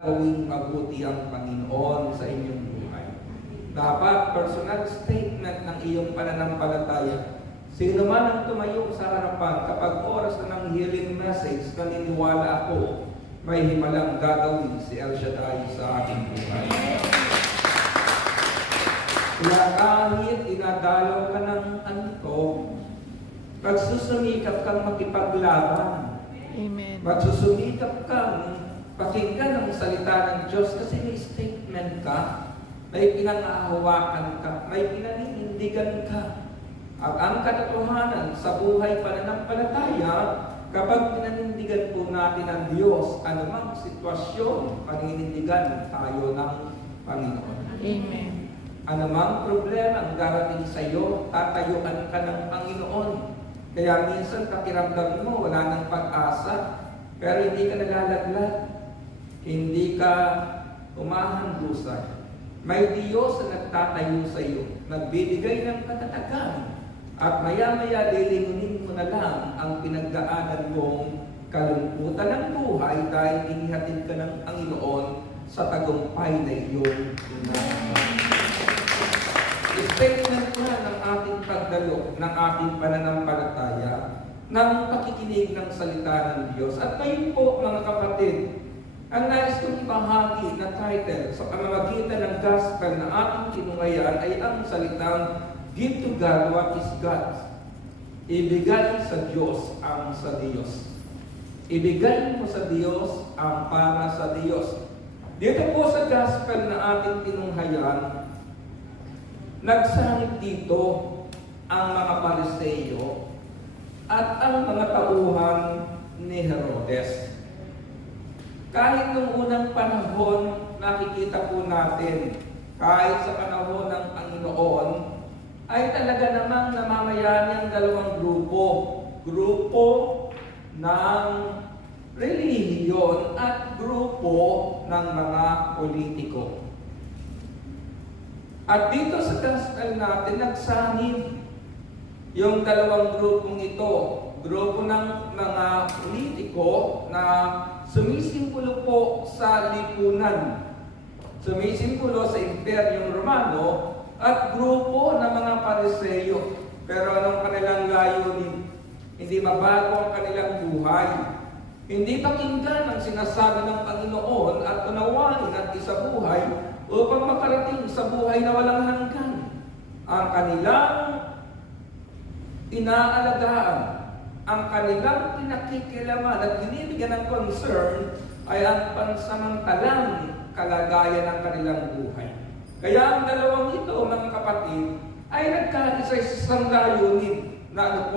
gawing mabuti ang Panginoon sa inyong buhay. Dapat personal statement ng iyong pananampalataya. Sino man ang tumayo sa harapan kapag oras na ng healing message, naniniwala ako, may himalang gagawin si El Shaddai sa ating buhay. Kaya kahit inadalaw ka ng antok, magsusumikap kang makipaglaban. Amen. Magsusumikap kang pakinggan ang salita ng Diyos kasi may statement ka, may pinangahawakan ka, may pinaninindigan ka. At ang katotohanan sa buhay pananampalataya, kapag pinanindigan po natin ang Diyos, anumang sitwasyon, paninindigan tayo ng Panginoon. Amen. Anumang problema ang darating sa iyo, tatayuan ka ng Panginoon. Kaya minsan pakiramdam mo, wala nang pag-asa, pero hindi ka nalalaglag. Hindi ka umahandusay. May Diyos na nagtatayo sa iyo, nagbibigay ng katatagan, at maya-maya lilingunin mo na lang ang pinagdaanan mong kalungkutan ng buhay dahil inihatid ka ng Panginoon sa tagumpay na iyong ginagawa. Statement na ng ating pagdalo, ng ating pananampalataya, ng pakikinig ng salita ng Diyos. At ngayon po, mga kapatid, ang nais kong ibahagi na title sa pamamagitan ng gospel na ating tinungayan ay ang salitang "Give to God what is God's." Ibigay sa Diyos ang sa Diyos. Ibigay mo sa Diyos ang para sa Diyos. Dito po sa gospel na ating tinunghayan, nagsangit dito ang mga Pariseo at ang mga tauhan ni Herodes. Kahit nung unang panahon, nakikita po natin, kahit sa panahon ng Panginoon, ay talaga namang namamayani ang dalawang grupo. Grupo ng relihiyon at grupo ng mga politiko. At dito sa gospel natin, nagsangit yung dalawang grupong ito. Grupo ng mga politiko na sumisimbolo po sa lipunan, sumisimbolo sa Imperyong Romano, at grupo ng mga Pariseo. Pero anong kanilang layunin? Hindi mabago ang kanilang buhay. Hindi pakinggan ang sinasabi ng Panginoon at unawain at isabuhay upang makarating sa buhay na walang hanggan. Ang kanilang inaalagaan, ang kanilang pinakikilaman at binibigyan ng concern ay ang pansamantalang kalagayan ng kanilang buhay. Kaya ang dalawang ito, mga kapatid, ay nagkaisa sa isang layunin na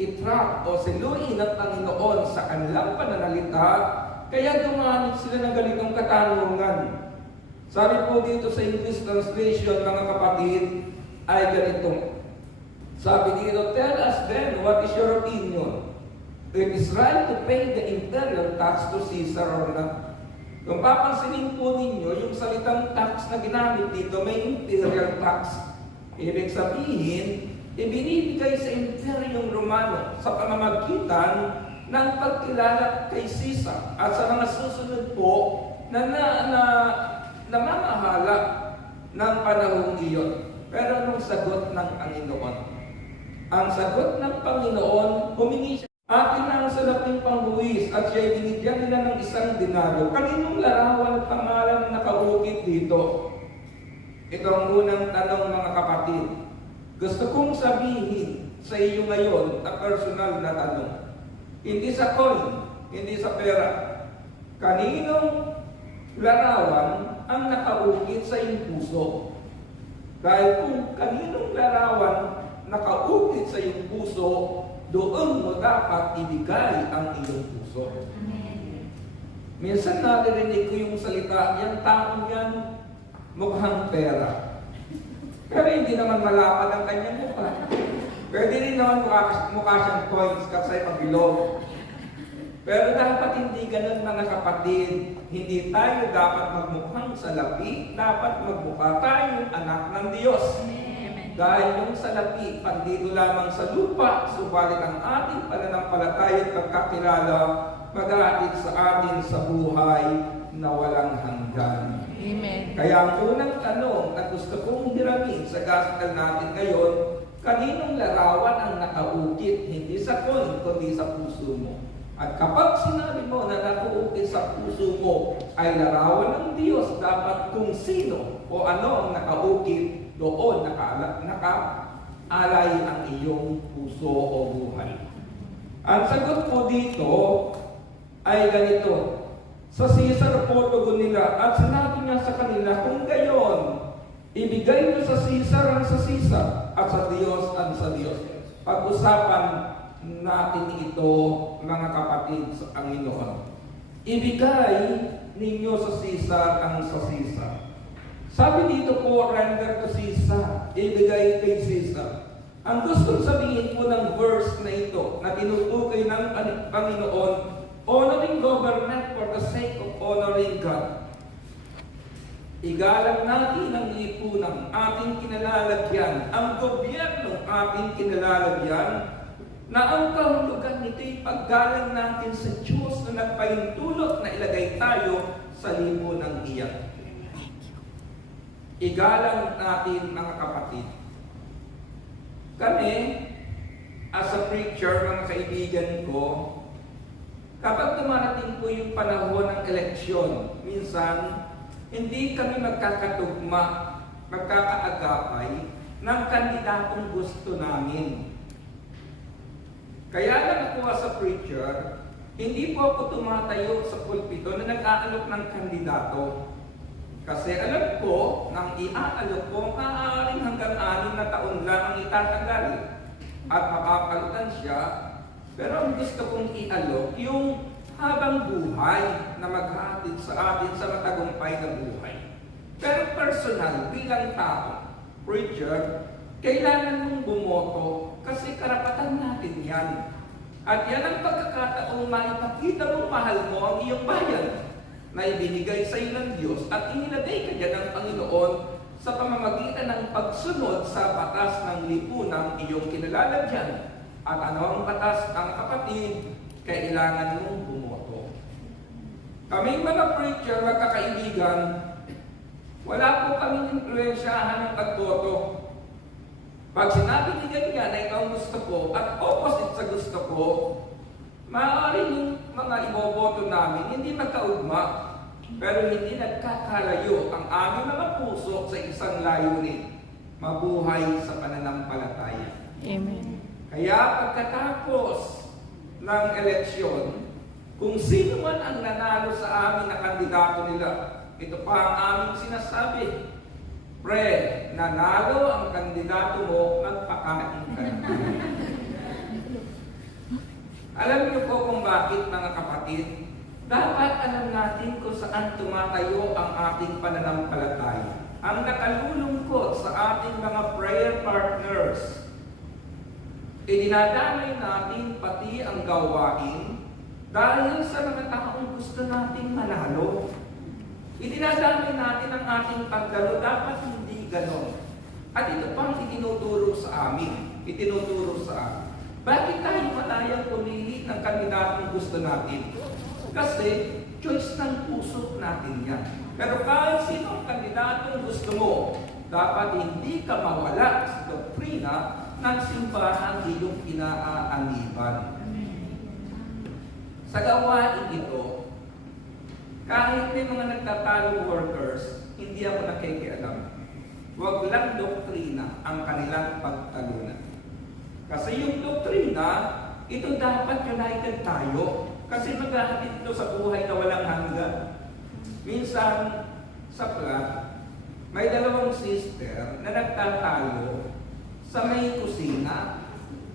i-trap o siluin ng Panginoon sa kanilang pananalita, kaya gumamit sila ng ganitong katanungan. Sabi po dito sa English translation, mga kapatid, ay ganito. Sabi dito, "Tell us then, what is your opinion? It is right to pay the imperial tax to Caesar or not?" Kung papansinin po ninyo, yung salitang tax na ginamit dito, may imperial tax. Ibig sabihin, ibinibigay sa Imperyong Romano sa pamamagitan ng pagkilala kay Caesar at sa mga susunod po na namamahala ng panahong iyon. Pero anong sagot ng Panginoon? Ang sagot ng Panginoon, humingi siya, "Akin na ang salaping pangbuwis at siya'y binigyan nila ng 1 denaryo." Kaninong larawan at pangalan na nakaukit dito? Ito ang unang tanong, mga kapatid. Gusto kong sabihin sa iyo ngayon na personal na tanong. Hindi sa coin, hindi sa pera. Kaninong larawan ang nakaukit sa iyong puso? Dahil kung kaninong larawan nakaukit sa iyong puso, doon mo dapat ibigay ang iyong puso. Amen. Minsan naririnig ko yung salita, "Yan taong yan, mukhang pera." Pero hindi naman malapad ang kanyang mukha. Pwede rin naman mukha siyang coins kasi pabilog. Pero dapat hindi ganun, mga kapatid. Hindi tayo dapat magmukhang salapi, dapat magmukha tayong anak ng Diyos. Dahil yung salapi, pandito lamang sa lupa, subalit ang ating pananampalataya at pagkakilala, mag-aatid sa atin sa buhay na walang hanggan. Amen. Kaya ang unang tanong na gusto kong hiramin sa gospel natin ngayon, kaninong larawan ang nakaukit, hindi sa coin, kundi sa puso mo? At kapag sinabi mo na nakaukit sa puso mo ay larawan ng Diyos, dapat kung sino o ano ang nakaukit, doon nakaalay ang iyong puso o buhay. Ang sagot po dito ay ganito. Sa Caesar po tugon nila at sinabi niya sa kanila, kung gayon, ibigay niyo sa Caesar ang sa Caesar at sa Diyos ang sa Diyos. Pag-usapan natin ito, mga kapatid sa Panginoon. Ibigay ninyo sa Caesar ang sa Caesar. Sabi dito po, render to Caesar, ibigay kay Caesar. Ang gustong sabihin po ng verse na ito, na tinutukoy ng Panginoon, honoring government for the sake of honoring God. Igalang natin ang lipunang ating kinalalagyan, ang gobyernong ating kinalalagyan, na ang kahulugan nito'y paggalang natin sa Diyos na nagpahintulot na ilagay tayo sa lipunang iyan. Igalang natin, mga kapatid. Kami, as a preacher, mga kaibigan ko, kapag dumarating po yung panahon ng eleksyon, minsan, hindi kami magkakatugma, magkakaagapay ng kandidatong gusto namin. Kaya lang ako as a preacher, hindi po ako tumatayo sa pulpito na nag-aalok ng kandidato. Kasi alam ko, nang iaalok ko, maaaring hanggang 6 na taon lang ang itatagal at mapapalitan siya. Pero ang gusto kong ialok, yung habang buhay na maghahatid sa atin sa matagumpay na buhay. Pero personal, bilang tao, preacher, kailangan mong bumoto kasi karapatan natin yan. At yan ang pagkakataong maipakita mong mahal mo ang iyong bayan na ibinigay sa iyo ng Diyos at inilagay ka dyan ng Panginoon sa pamamagitan ng pagsunod sa batas ng lipunang iyong kinalalagyan. At ano ang batas ng kapatid, kailangan mong bumoto. Kaming mga preacher, magkakaibigan, wala po kaming influensyahan ng pagboto. Pag sinabi ni ganyan na ikaw ang gusto ko at opposite sa gusto ko, maaaring yung mga iboboto namin hindi magkaugma, pero hindi nagkakalayo ang aming mga puso sa isang layunin, mabuhay sa pananampalataya. Amen. Kaya pagkatapos ng eleksyon, kung sino man ang nanalo sa amin na kandidato nila, ito pa ang aming sinasabi, pre, nanalo ang kandidato mo, magpakain ka na. Alam niyo po kung bakit, mga kapatid? Dapat alam natin kung saan tumatayo ang ating pananampalataya. Ang nakalulungkot sa ating mga prayer partners, dinadamay natin pati ang gawain dahil sa mga taong gusto nating manalo. Idinadamay natin ang ating pagdalo, dapat hindi ganon. At ito pang itinuturo sa amin. Bakit tayo malayang pumili ng kandidatong gusto natin? Kasi choice ng puso natin yan. Pero kahit sino ang kandidatong gusto mo, dapat hindi ka mawala sa doktrina ng simbahang iyong inaaaniban. Sa gawain ito, kahit may mga nagtatalo workers, hindi ako nakikialam. Huwag lang doktrina ang kanilang pagtalunan. Kasi yung doktrina, ito dapat united tayo. Kasi maghahatid ito sa buhay na walang hanggan. Minsan, sa flat, may 2 sister na nagtatalo sa may kusina.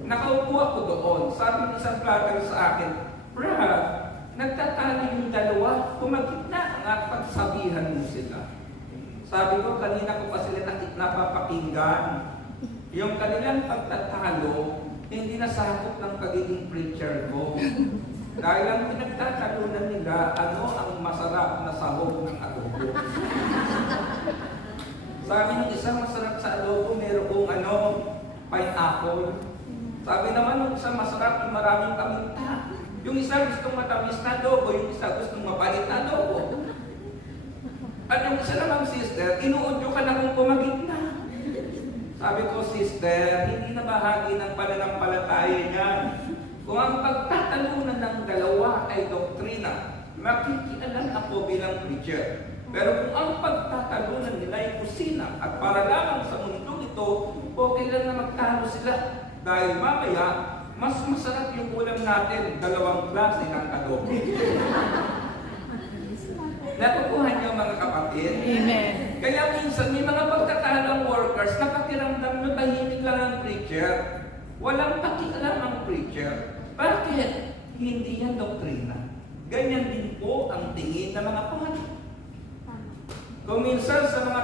Nakaupo ako doon. Sabi ng isang flatter sa akin, Brad, nagtatalo yung 2, kumagitna at pagsabihan mo sila. Sabi ko, kanina ko pa sila napapakinggan. Yung kanilang pagtatalo, hindi nasakop ng pagiging preacher ko. Dahil ang pinagtatalunan nila, ano ang masarap na sahog ng adobo. Sabi ng isang masarap sa adobo, merong pineapple. Sabi naman ng isang masarap, yung maraming paminta. Yung isa gustong matamis na adobo, yung isa gustong mapalit na adobo. At yung isa namang sister, inuudyo ka na kung pumagitna. Sabi ko, sister, hindi na bahagi ng pananampalataya niyan. Kung ang pagtatalunan ng dalawa ay doktrina, makikialam ako bilang preacher. Pero kung ang pagtatalunan nila ay kusina at para lamang sa mundo ito, okay lang na magtalo sila. Dahil mamaya, mas masarap yung ulam natin, 2 klase ng adobo. Nakukuha niyo mga kapatid? Amen. Kaya minsan may mga pagkatalang workers na pakiramdam na tahimik lang ang preacher. Walang pakialam ang preacher. Bakit? Hindi yan doktrina. Ganyan din po ang tingin ng mga pahali. Kung minsan sa mga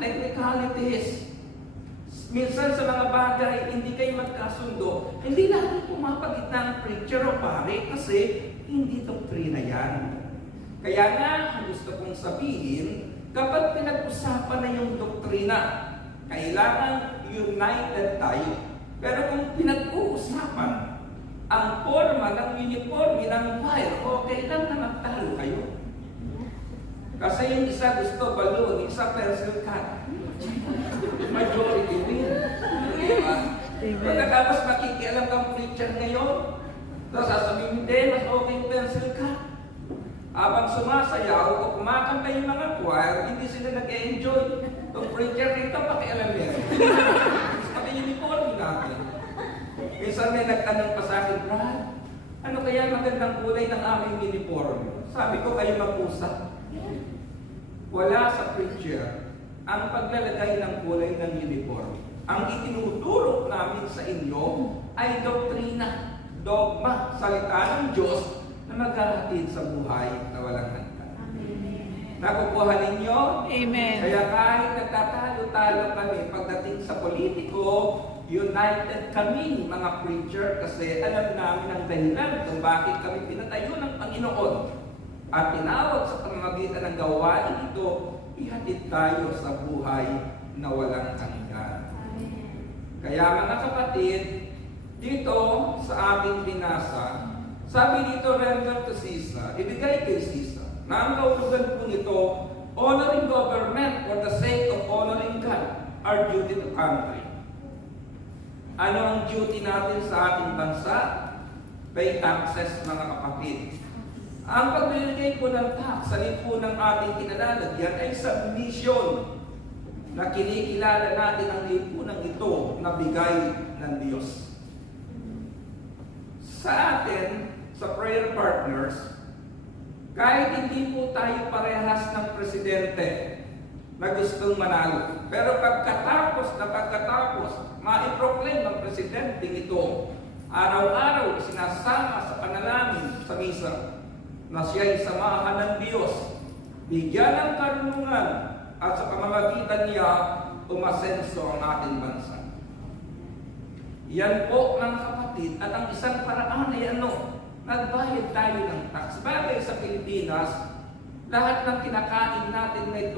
technicalities, minsan sa mga bagay, hindi kayo magkasundo, hindi natin pumapagitna ang preacher o pare kasi hindi doktrina yan. Kaya nga, gusto kong sabihin, kapag pinag-usapan na yung doktrina, kailangan united tayo. Pero kung pinag-uusapan ang forma ng uniforme ng choir, okay lang na magtalo kayo. Kasi yung isa gusto balloon, isa pencil cut. Majority win. Diba? Pagkatapos makikialam kang preacher ngayon, tapos sasabihin, hindi, mas okay yung pencil cut. Habang sumasayaw o kumakanta yung mga choir, hindi sila nag-enjoy. Itong preacher rito, pakialam yan. Pati uniforme natin. Minsan may nagtanong pa sa akin, Brad, ano kaya magandang kulay ng aming uniforme? Sabi ko, kayo mag-usap. Wala sa preacher ang paglalagay ng kulay ng uniforme. Ang itinuturo namin sa inyo ay doktrina, dogma, salita ng Diyos na maghahatid sa buhay na walang hanggan. Nakukuha ninyo? Amen. Kaya kahit nagtatalo-talo kami pagdating sa politiko, united kami mga preacher kasi alam namin ang dahilan kung bakit kami pinatayo ng Panginoon. At tinawag sa pamamagitan ng gawain ito, ihatid tayo sa buhay na walang hanggan. Kaya mga kapatid, dito sa ating binasa, sabi dito, render to Caesar, ibigay kay Caesar, na ang kaulugan po nito, honoring government for the sake of honoring God, our duty to country. Ano ang duty natin sa ating bansa? Pay taxes, mga kapatid. Ang pagbibigay po ng tax sa lipunang ating kinalalagyan ay submission na kinikilala natin ang lipunang ito na bigay ng Diyos. Sa atin, sa prayer partners, kahit hindi po tayo parehas ng presidente na gustong manalo, pero pagkatapos, ma-proclaim ang presidente ito, araw-araw sinasama sa panalangin sa misa, na siya'y samahan ng Diyos, bigyan ng karunungan, at sa pamamagitan niya, umasenso ang ating bansa. Yan po, mga kapatid, at ang isang paraan ay nagbayad tayo ng tax. Bagay sa Pilipinas, lahat ng kinakain natin may